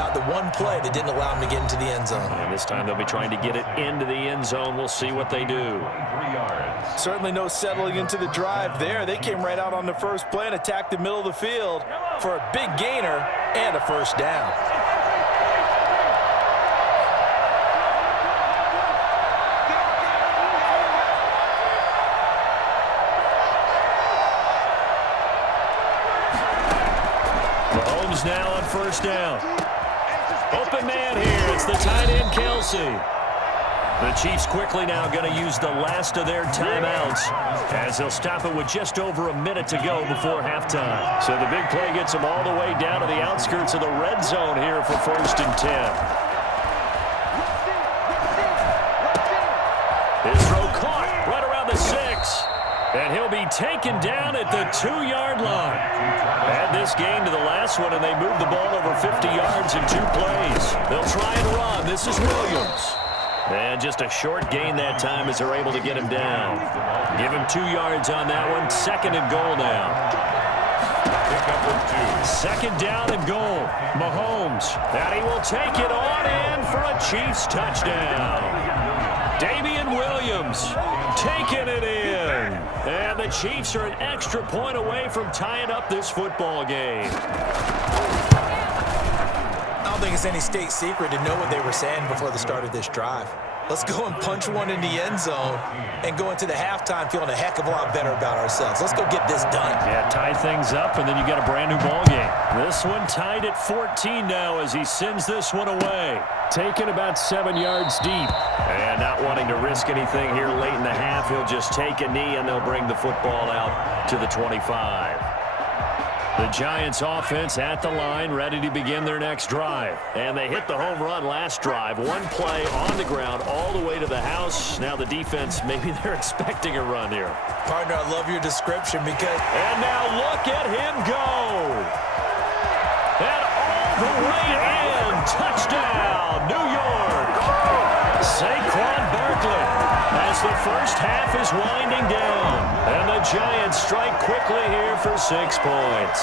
about the one play that didn't allow him to get into the end zone. And this time they'll be trying to get it into the end zone. We'll see what they do. Certainly no settling into the drive there. They came right out on the first play and attacked the middle of the field for a big gainer and a first down. Mahomes now on first down. Open man here. It's the tight end, Kelsey. The Chiefs quickly now going to use the last of their timeouts as they'll stop it with just over a minute to go before halftime. So the big play gets them all the way down to the outskirts of the red zone here for 1st and 10. His throw caught right around the 6. And he'll be taken down at the 2-yard line. Add this game to the last one, and they move the ball over 50 yards in 2 plays. They'll try and run. This is Williams. And just a short gain that time as they're able to get him down. Give him 2 yards on that one. 2nd and goal now. Second down and goal. Mahomes. And he will take it on in for a Chiefs touchdown. Damian Williams taking it in. And the Chiefs are an extra point away from tying up this football game. I don't think it's any state secret to know what they were saying before the start of this drive. Let's go and punch one in the end zone and go into the halftime feeling a heck of a lot better about ourselves. Let's go get this done. Yeah, tie things up, and then you get a brand new ball game. This one tied at 14 now as he sends this one away. Taken about 7 yards deep. And not wanting to risk anything here late in the half, he'll just take a knee, and they'll bring the football out to the 25. The Giants offense at the line, ready to begin their next drive. And they hit the home run last drive. One play on the ground all the way to the house. Now the defense, maybe they're expecting a run here. Partner, I love your description because... And now look at him go. And all the way in. Touchdown, New York. Saquon Barkley as the first half is winding down. And the Giants strike quickly here for 6 points.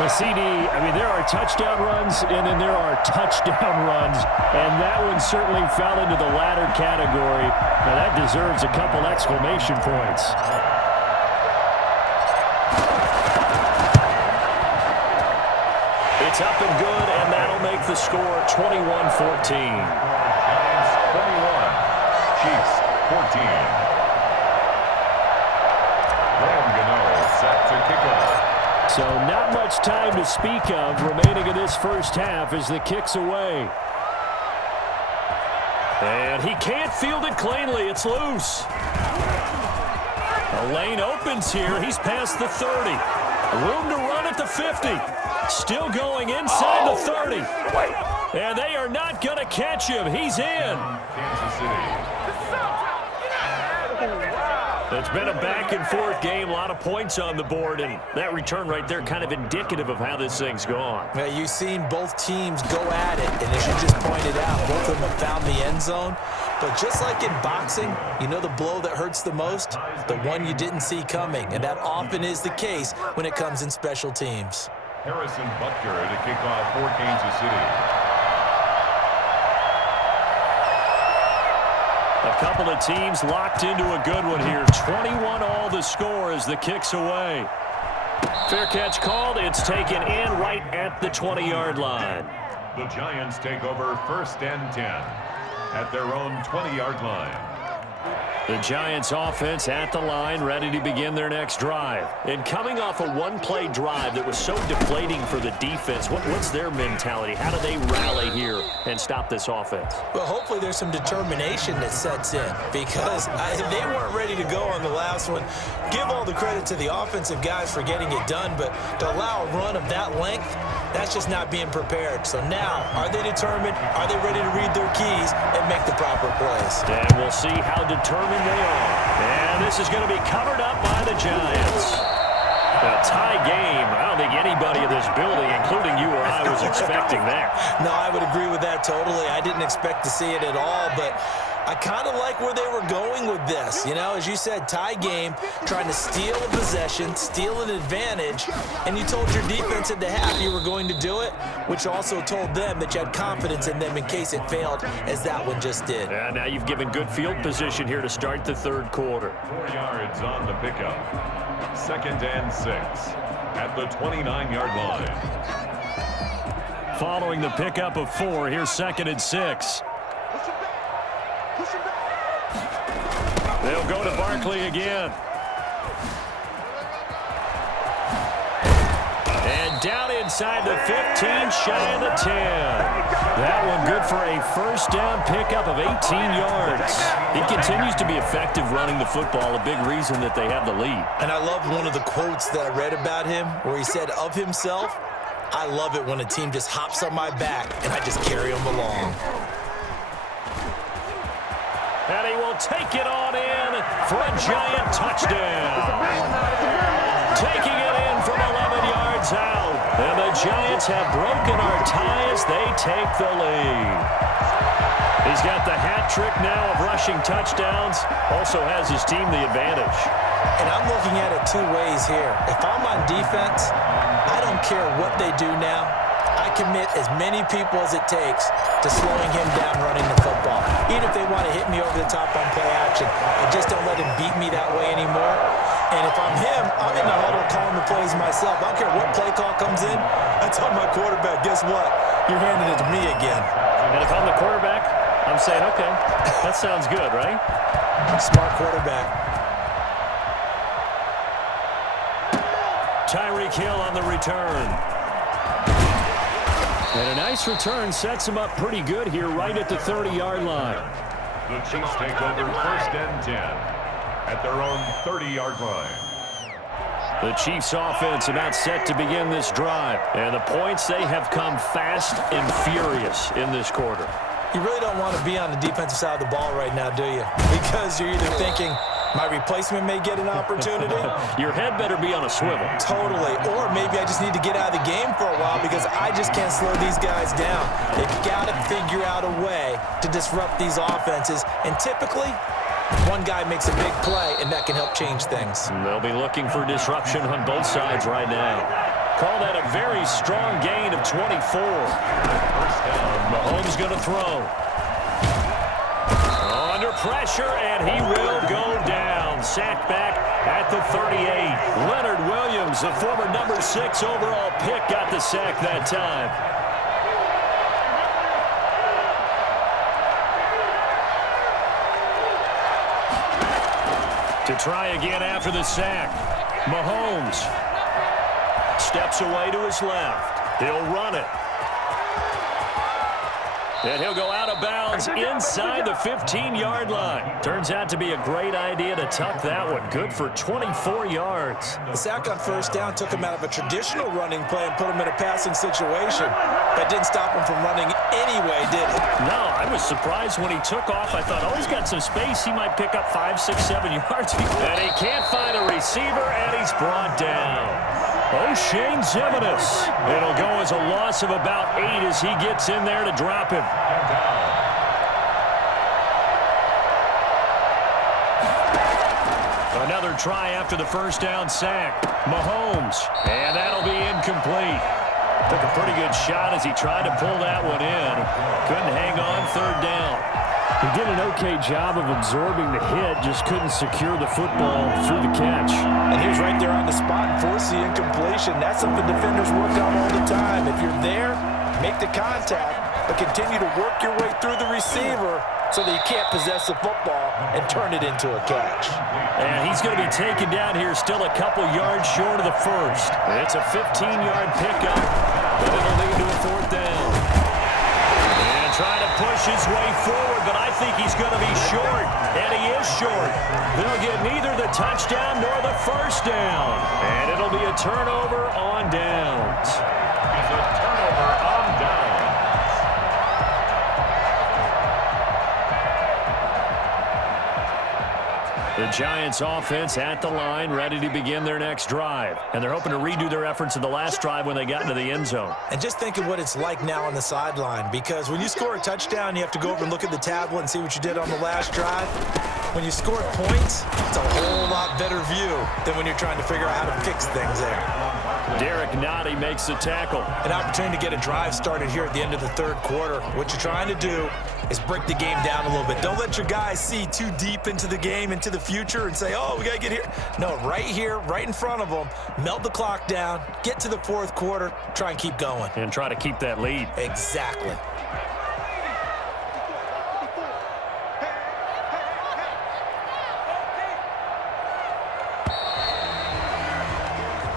The CD, I mean, there are touchdown runs, and then there are touchdown runs. And that one certainly fell into the latter category. Now, that deserves a couple exclamation points. It's up and good, and that'll make the score 21-14. Chiefs 14. Set to kick off. So not much time to speak of remaining in this first half as the kick's away. And he can't field it cleanly. It's loose. The lane opens here. He's past the 30. Room to run at the 50. Still going inside the 30. And they are not going to catch him. He's in. Kansas City. It's been a back-and-forth game, a lot of points on the board, and that return right there kind of indicative of how this thing's gone. Yeah, you've seen both teams go at it, and as you just pointed out, both of them have found the end zone. But just like in boxing, you know the blow that hurts the most? The one you didn't see coming, and that often is the case when it comes in special teams. Harrison Butker to kick off for Kansas City. A couple of teams locked into a good one here. 21 all the score as the kick's away. Fair catch called. It's taken in right at the 20-yard line. The Giants take over 1st and 10 at their own 20-yard line. The Giants offense at the line, ready to begin their next drive. And coming off a one-play drive that was so deflating for the defense, what's their mentality? How do they rally here and stop this offense? Well, hopefully there's some determination that sets in because they weren't ready to go on the last one. Give all the credit to the offensive guys for getting it done, but to allow a run of that length, that's just not being prepared. So now, are they determined? Are they ready to read their keys and make the proper plays? And we'll see how determined they are. And this is going to be covered up by the Giants. A tie game. I don't think anybody in this building, including you or I, was expecting that. No, I would agree with that totally. I didn't expect to see it at all, but I kind of like where they were going with this. You know, as you said, tie game, trying to steal a possession, steal an advantage, and you told your defense at the half you were going to do it, which also told them that you had confidence in them in case it failed, as that one just did. And now you've given good field position here to start the third quarter. 4 yards on the pickup. 2nd and 6 at the 29-yard line. Following the pickup of 4, here's 2nd and 6. They'll go to Barkley again. And down inside the 15, shy of the 10. That one good for a first down pickup of 18 yards. He continues to be effective running the football, a big reason that they have the lead. And I love one of the quotes that I read about him where he said of himself, "I love it when a team just hops on my back and I just carry them along." And he will take it on in for a giant touchdown. Taking it in from 11 yards out. And the Giants have broken our tie as they take the lead. He's got the hat trick now of rushing touchdowns. Also has his team the advantage. And I'm looking at it two ways here. If I'm on defense, I don't care what they do now. I commit as many people as it takes to slowing him down running the football. Even if they want to hit me over the top on play action, I just don't let him beat me that way anymore. And if I'm him, I'm in the huddle calling the plays myself. I don't care what play call comes in. I tell my quarterback, guess what? You're handing it to me again. And if I'm the quarterback, I'm saying, okay, that sounds good, right? Smart quarterback. Tyreek Hill on the return. And a nice return sets him up pretty good here right at the 30-yard line. The Chiefs take over 1st and 10 at their own 30-yard line. The Chiefs offense about set to begin this drive. And the points, they have come fast and furious in this quarter. You really don't want to be on the defensive side of the ball right now, do you? Because you're either thinking, my replacement may get an opportunity. Your head better be on a swivel. Totally. Or maybe I just need to get out of the game for a while because I just can't slow these guys down. They've got to figure out a way to disrupt these offenses. And typically, one guy makes a big play, and that can help change things. They'll be looking for disruption on both sides right now. Call that a very strong gain of 24. Mahomes going to throw. Under pressure, and he will go down. Sacked back at the 38. Leonard Williams, the former number 6 overall pick, got the sack that time. To try again after the sack. Mahomes steps away to his left. He'll run it. And he'll go out of bounds inside the 15-yard line. Turns out to be a great idea to tuck that one. Good for 24 yards. The sack on first down took him out of a traditional running play and put him in a passing situation. That didn't stop him from running anyway, did it? No, I was surprised when he took off. I thought, oh, he's got some space. He might pick up 5, 6, 7 yards. And he can't find a receiver, and he's brought down. O'Shane Ximines. It'll go as a loss of about 8 as he gets in there to drop him. Another try after the first down sack. Mahomes. And that'll be incomplete. Took a pretty good shot as he tried to pull that one in. Couldn't hang on third down. He did an okay job of absorbing the hit, just couldn't secure the football through the catch. And he was right there on the spot and forced the incompletion. That's something defenders work on all the time. If you're there, make the contact, but continue to work your way through the receiver so that you can't possess the football and turn it into a catch. And he's going to be taken down here still a couple yards short of the first. It's a 15-yard pickup, but it'll lead to a fourth down. And trying to push his way forward, but I think he's going to be short, and he is short. They'll get neither the touchdown nor the first down, and it'll be a turnover on downs. It's a turnover on downs. The Giants offense at the line, ready to begin their next drive. And they're hoping to redo their efforts in the last drive when they got into the end zone. And just think of what it's like now on the sideline, because when you score a touchdown, you have to go over and look at the tablet and see what you did on the last drive. When you score points, it's a whole lot better view than when you're trying to figure out how to fix things there. Derek Nottie makes the tackle. An opportunity to get a drive started here at the end of the third quarter. What you're trying to do is break the game down a little bit. Don't let your guys see too deep into the game, into the future, and say, oh, we got to get here. No, right here, right in front of them, melt the clock down, get to the fourth quarter, try and keep going. And try to keep that lead. Exactly.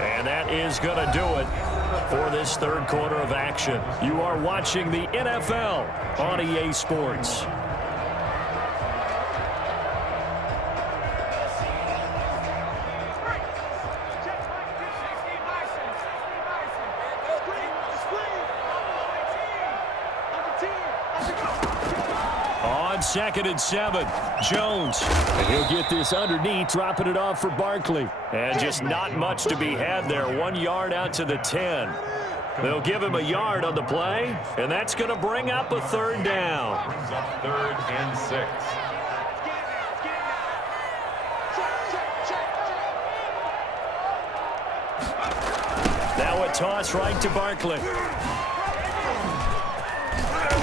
And that is going to do it for this third quarter of action. You are watching the NFL on EA Sports. On 2nd and 7, Jones. And he'll get this underneath, dropping it off for Barkley. And just not much to be had there. 1 yard out to the 10. They'll give him a yard on the play, and that's going to bring up a third down. Brings up 3rd and 6. Now a toss right to Barkley.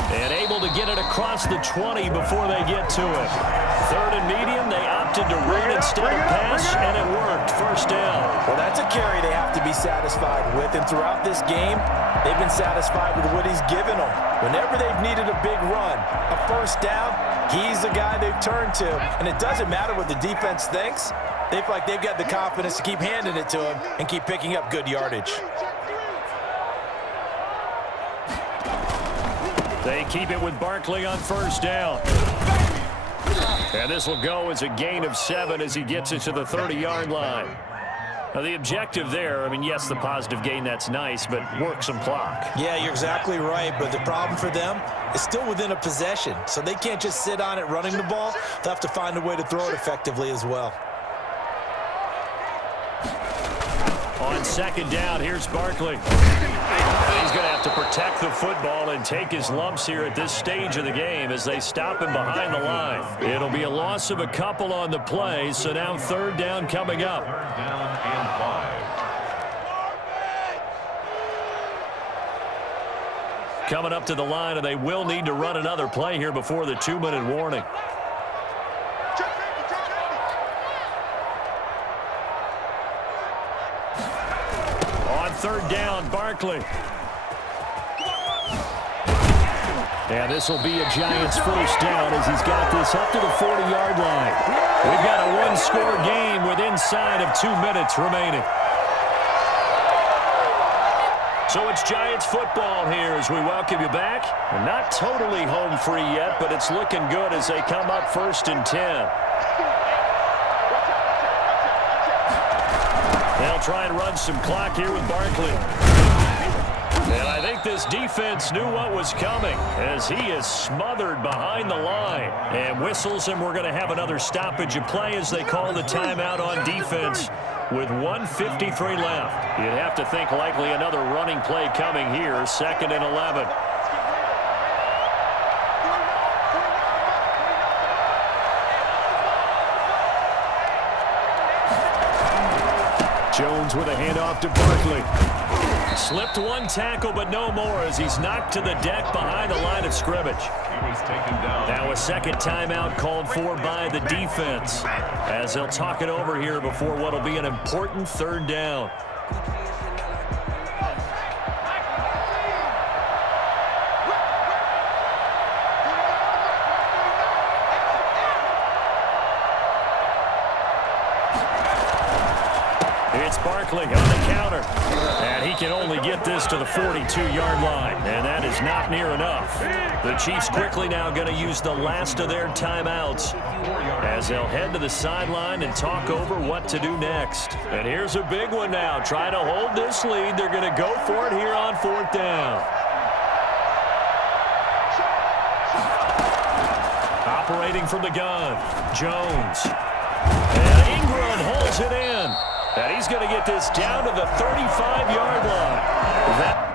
And able to get it across the 20 before they get to it. 3rd and medium, they opted to run instead of pass, and it worked. First down. Well, that's a carry they have to be satisfied with, and throughout this game, they've been satisfied with what he's given them. Whenever they've needed a big run, a first down, he's the guy they've turned to, and it doesn't matter what the defense thinks. They feel like they've got the confidence to keep handing it to him and keep picking up good yardage. They keep it with Barkley on first down. And this will go as a gain of 7 as he gets it to the 30-yard line. Now, the objective there, I mean, yes, the positive gain, that's nice, but work some clock. Yeah, you're exactly right, but the problem for them is still within a possession, so they can't just sit on it running the ball. They'll have to find a way to throw it effectively as well. On 2nd down, here's Barkley. He's going to have to protect the football and take his lumps here at this stage of the game as they stop him behind the line. It'll be a loss of a couple on the play, so now 3rd down coming up. 3rd down and 5. Coming up to the line, and they will need to run another play here before the 2-minute warning. On 3rd down, Barkley. And this will be a Giants first down as he's got this up to the 40-yard line. We've got a one-score game with inside of 2 minutes remaining. So it's Giants football here as we welcome you back. We're not totally home free yet, but it's looking good as they come up 1st and 10. They'll try and run some clock here with Barkley. And I think this defense knew what was coming as he is smothered behind the line. And whistles, and we're going to have another stoppage of play as they call the timeout on defense with 1:53 left. You'd have to think likely another running play coming here, 2nd and 11. Jones with a handoff to Barkley. Slipped one tackle, but no more as he's knocked to the deck behind the line of scrimmage. He was taken down. Now a second timeout called for by the defense as they'll talk it over here before what will be an important 3rd down. It's Barkley on the counter. And he can only get this to the 42-yard line. And that is not near enough. The Chiefs quickly now going to use the last of their timeouts as they'll head to the sideline and talk over what to do next. And here's a big one now. Try to hold this lead. They're going to go for it here on 4th down. Operating from the gun, Jones. And Ingram holds it in. And he's going to get this down to the 35-yard line.